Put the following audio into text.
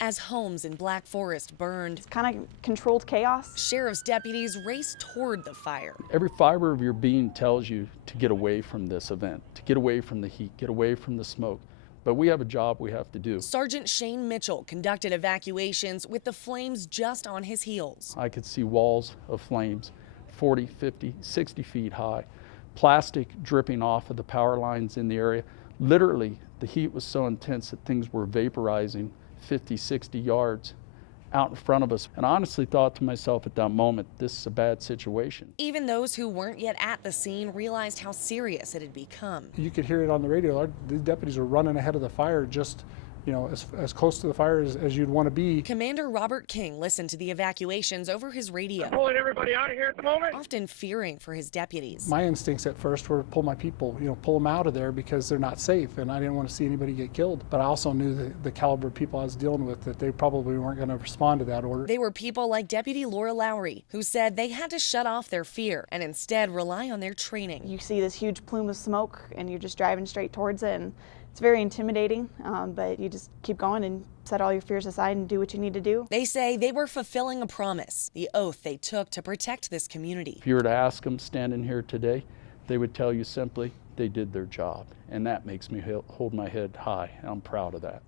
as homes in Black Forest burned. It's kind of controlled chaos. Sheriff's deputies raced toward the fire. Every fiber of your being tells you to get away from this event, to get away from the heat, get away from the smoke. But we have a job we have to do. Sergeant Shane Mitchell conducted evacuations with the flames just on his heels. I could see walls of flames 40, 50, 60 feet high, plastic dripping off of the power lines in the area. Literally, the heat was so intense that things were vaporizing 50, 60 yards out in front of us. And I honestly thought to myself at that moment, this is a bad situation. Even those who weren't yet at the scene realized how serious it had become. You could hear it on the radio. The deputies were running ahead of the fire, just as close to the fire as you'd want to be. Commander Robert King listened to the evacuations over his radio. I'm pulling everybody out of here at the moment. Often fearing for his deputies. My instincts at first were to pull my people, pull them out of there because they're not safe, and I didn't want to see anybody get killed. But I also knew the caliber of people I was dealing with, that they probably weren't going to respond to that order. They were people like Deputy Laura Lowry, who said they had to shut off their fear and instead rely on their training. You see this huge plume of smoke and you're just driving straight towards it, and it's very intimidating, but you just keep going and set all your fears aside and do what you need to do. They say they were fulfilling a promise, the oath they took to protect this community. If you were to ask them standing here today, they would tell you simply they did their job. And that makes me hold my head high. I'm proud of that.